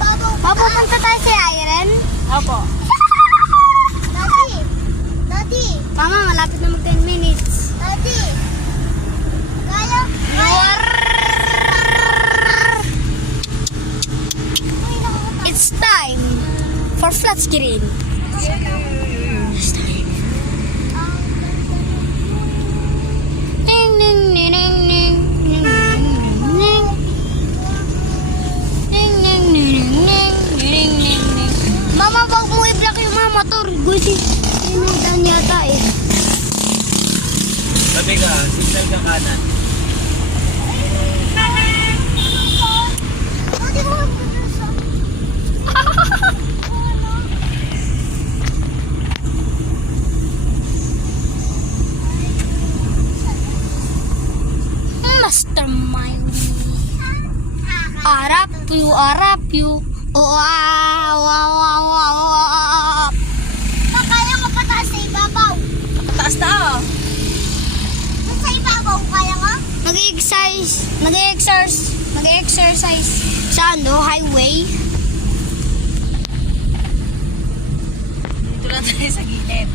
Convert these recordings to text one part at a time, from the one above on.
Mapupunta tayo sa Iron? Opo. Daddy. Mama, malapit na mag 10 minutes. Daddy. Kaya? It's time for flat screen. It's time. Ding, ding, ding, ding, ding, ding, ding. Ding, ding, ding, ding, ding, ding, ding, ding. Mama, wag mo i-block yung mga motor. Gusi. Inudan yata eh. Sabi ka, signal ka kanan. Mastermind. Arap you. Oh, wow. Kaya ko pataas sa ibabaw. Taas na. Sa ibabaw, kaya nga? Nag-exercise sa highway. Dito lang tayo sa gilid.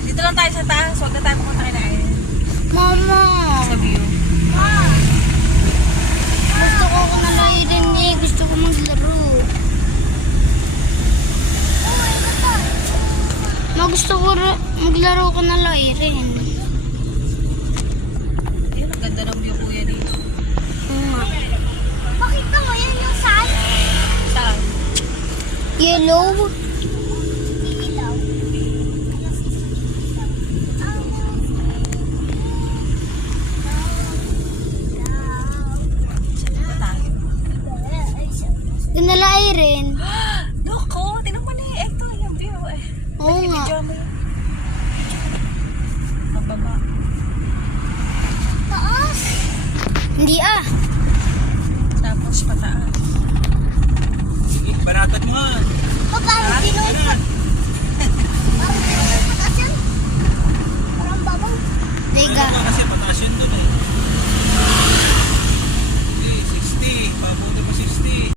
Dito lang tayo sa taas. Huwag na tayo pumunta kinain. Mama, Sa view. gusto ko nalairin eh. Gusto ko maglaro. Gusto ko maglaro ko na lairin. Ayun, ang ganda ng view kuya dito. Oo nga. Makita mo yan yung sign? Saan? Yellow. Saan ba tayo? Ganalairin. Loko, tingnan mo na eh. Ito yung view eh. Oo nga. Video mo yun. Mababa. Taas. Hindi ah. Tapos pataas. Sige, baratat mo nga. Paano Kanan.